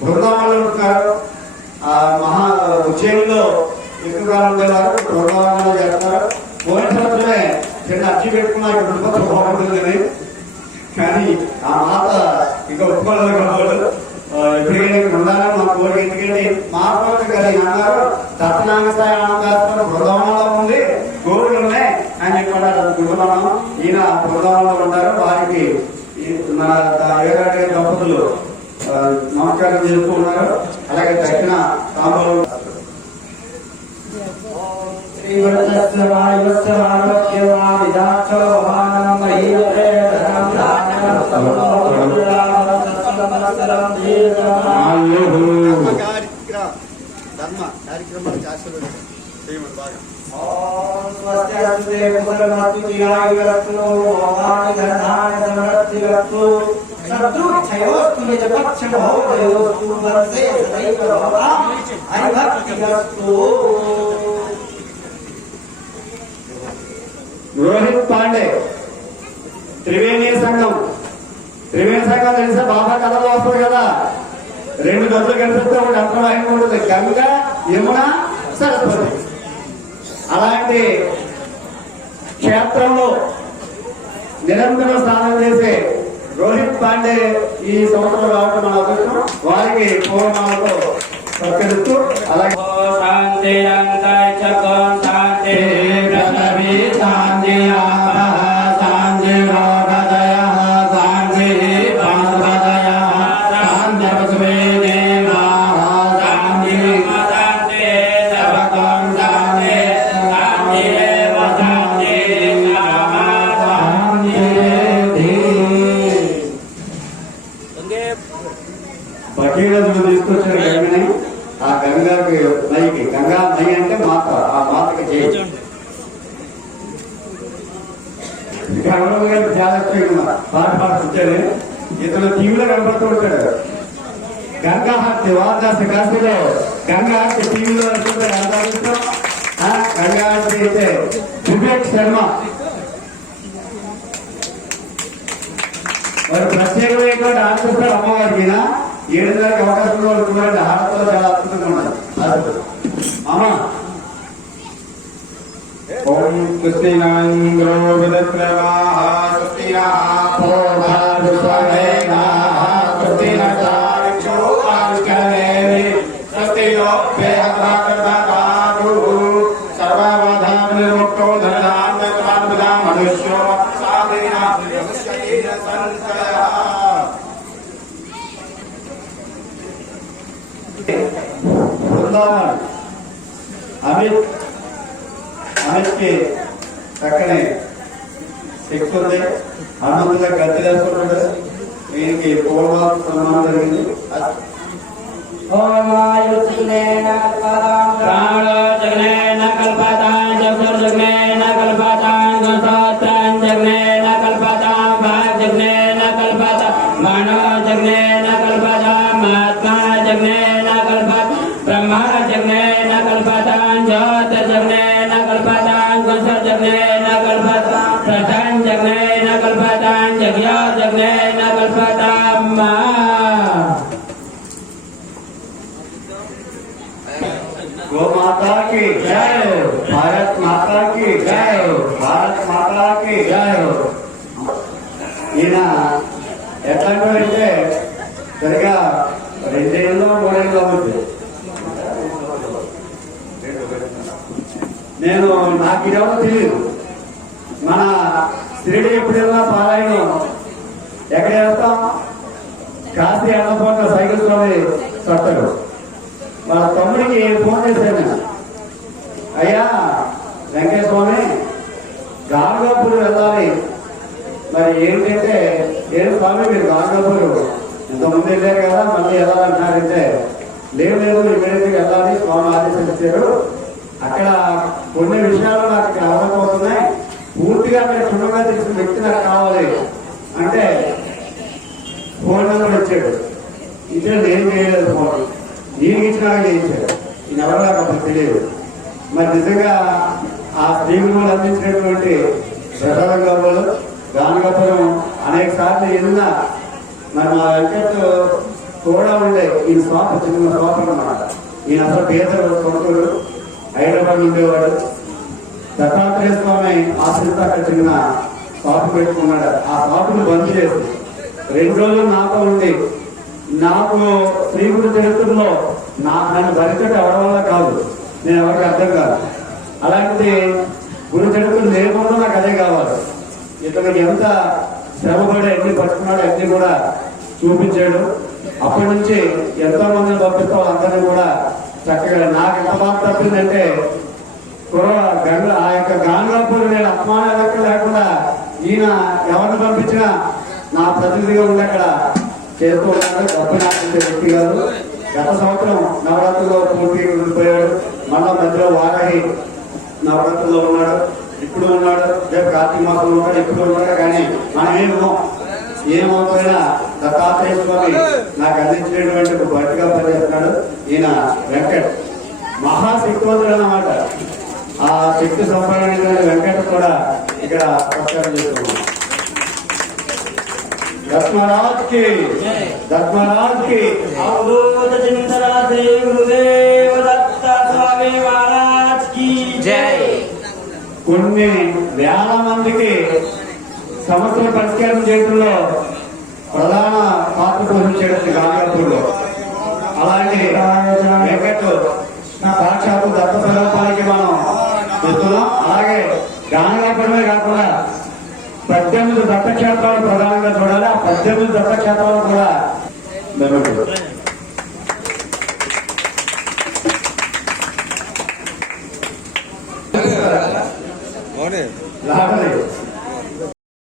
బృందావనం మహా ఉజ్జయినిలో ఎక్కువగా ఉండేవారు. బృందావనంలో చేస్తారు. పోయిన సంవత్సరమే చిన్న అర్జీ పెట్టుకున్నా ఇక్కడ ఉండిపోతే బాగుంటుందని కానీ ఆ మాట ఇంకా ఒప్పుకోలేదు కాబట్టి ఎప్పటికైనా ఇక్కడ ఉండాలని మా కోరిక. ఎందుకంటే మహాత్మా గారు ఈయన అన్నారు దత్తనాగస్థాయి ఆనందాస్పదం బృందావనంలో ఉంది. గోవులు ఉన్నాయి. అని చెప్పారు అనుకుంటున్నాను ఈయన బృందావనంలో ఉన్నారు వారికి మన ఏడాది దంపతులు నమస్కారం జరుపుకున్నారు అలాగే దక్షిణ తాంబూలం ధర్మ కార్యక్రమాలు చేస్తారు చేయమని బాగా స్వస్తి स्वस्य हस्ते कुशलमस्तु चिरायुरस्तु भोगानि धनानि समृद्धिरस्तु शत्रुक्षयोस्तु निजपक्षमहोदयोस्तु वर्षे सदैव भवतां हरिभक्तिरस्तु రోహిత్ పాండే త్రివేణి సంఘం త్రివేణి సంఘం తెలిసే బాబా కథలో వస్తుంది కదా రెండు గదులు కనిపిస్తే ఒకటి అర్థం ఉంటుంది గంగ యమున సరస్వతి అలాంటి క్షేత్రంలో నిరంతరం స్నానం చేసే రోహిత్ పాండే ఈ సంవత్సరం రావడం మన అదృష్టం. వారికి పూర్ణాలతో సత్కరిస్తూ అలాగే భగీరథుడు తీసుకొచ్చిన గంగని. ఆ గంగకి నైకి గంగా నై అంటే మాత. ఆ మాతకి చేయి గౌరవ గారికి చాలా పాట పాడుతుంటాడు ఇతను టీవీలో కనబడుతూ ఉంటాడు. గంగా హారతి వారణాసి కాశీలో గంగా హారతి టీవీలో అనుకుంటాడు అంత ఇష్టం గంగా హారతి అయితే వివేక్ శర్మ. మరి ప్రత్యేకమైనటువంటి ఆంధ్రప్రదేశ్ అమ్మవారు ఏడున్నరకి అవకాశం ఉన్న వాళ్ళు ఉన్నారంటే ఆడపిల్ల చాలా అద్భుతంగా ఉండాలి. అమ్మా ఓం కృష్ణాంగ్రో ప్రవాహ స్వస్తినః పూర్వా బృందావన్ అమిత్ అమిత్ కి చక్కని శక్తి ఉంది హనుమంతుగా గట్టి వేసుకుంటాడు వీరికి పూర్వం సన్మానం జరిగింది ఓమాయుష్ణేన కల్పతాం ప్రాణోజగ్నేన కల్పతాం చతుర్జగ్నేన కల్పతాం గుణోత్రం జగ్నేన కల్పతాం భాజగ్నేన కల్పతాం మనోజగ్నేన కల్పతాం కల్పతాం జగ్యో జగ్నేన కల్పతాం మా गो माता की जय हो भारत माता की जय हो भारत माता की जय हो ఈయన ఎట్లాంటి అంటే సరిగా రెండేళ్ళు మూడేళ్ళు అవుతుంది నేను నాకు ఇదేమో తెలియదు మన శ్రీడి ఎప్పుడైనా పారాయణం. ఎక్కడ వెళ్తాం? కాశీ అన్నపూర్ణ సైకిల్ స్వామి సత్తడు మా తమ్ముడికి ఫోన్ చేశాను. అయ్యా వెంకయ్య స్వామి వెళ్ళాలి. మరి ఏంటంటే ఏం స్వామి మీరు గార్గాపూర్ ఇంతకుముందు వెళ్ళారు కదా మళ్ళీ వెళ్ళాలంటున్నారంటే లేదు లేదు ఇమీడియట్గా వెళ్ళాలి. స్వామి ఆదేశించారు. అక్కడ కొన్ని విషయాలు నాకు అర్థం పూర్తిగా మీరు క్షుణ్ణంగా తెలిసిన వ్యక్తి నాకు కావాలి. అంటే ఫోన్ నెంబర్ వచ్చాడు ఇచ్చాడు ఏం చేయలేదు ఫోన్. నేను ఇచ్చినా చేయించాడు ఈయన ఎవరు నాకు అప్పుడు తెలియదు. మరి నిజంగా ఆ స్త్రీలు అందించినటువంటి ప్రసాదం గౌరవాలు గానగపురం అనేక సార్లు ఎన్న మరి మా వెంకట్ కూడా ఉండే. ఈ స్వాప చిన్న స్వాపం అన్నమాట. ఈయన అసలు పేదలు కొడుకులు హైదరాబాద్ ఉండేవాడు. దత్తాత్రేయ స్వామి ఆశ్రిత అక్కడ చిన్న షాపు పెట్టుకున్నాడు. ఆ షాపును బంద్ చేసి రెండు రోజులు నాతో ఉండి నాకు శ్రీకుడు చరిత్రలో నా నన్ను భరించడం ఎవరి వల్ల కాదు నేను ఎవరికి అర్థం కాదు. అలాంటి గురు చరిత్రలు లేకుండా నాకు అదే కావాలి. ఇతను ఎంత శ్రమపడి ఎన్ని పట్టుకున్నాడు అన్ని కూడా చూపించాడు. అప్పటి నుంచి ఎంతో మందిని పంపిస్తాం అందరినీ కూడా. చక్కగా నాకు ఎంత బాధ తప్పిందంటే గంగ ఆ యొక్క గాంగాపూర్ నేను అపమాన లెక్క లేకుండా ఈయన ఎవరిని పంపించినా నా ప్రతినిధిగా ఉండి అక్కడ చేస్తూ ఉన్నాడు. గొప్ప వ్యక్తి గారు గత సంవత్సరం నవరాత్రిలో పూర్తిగా ఉండిపోయాడు. మళ్ళా మధ్యలో వారాహి నవరాత్రిలో ఉన్నాడు. ఇప్పుడు ఉన్నాడు. రేపు కార్తీక మాసంలో ఉన్నాడు ఇప్పుడు ఉన్నాడు. కానీ మనమేమో ఏమవుపోయినా దత్తాత్రేయ స్వామి నాకు అందించినటువంటి ఒక పనిచేస్తున్నాడు ఈయన వెంకట్. మహాశక్తివంతుడు అన్నమాట. ఆ శక్తి సంపాదించిన వెంకట కూడా ఇక్కడ ప్రచారం చేస్తున్నాం కి జై. కొన్ని వేల మందికి సమస్యల పరిష్కారం చేయడంలో ప్రధాన పాత్ర పోషించేటట్టు గాంగపూర్లో అలాంటి వెంకట్ గాంగాపురమే కాకుండా పద్దెనిమిది దత్తక్షేత్రాలు ప్రధానంగా చూడాలి. ఆ పద్దెనిమిది దత్తక్షేత్రాలు కూడా లాభలేదు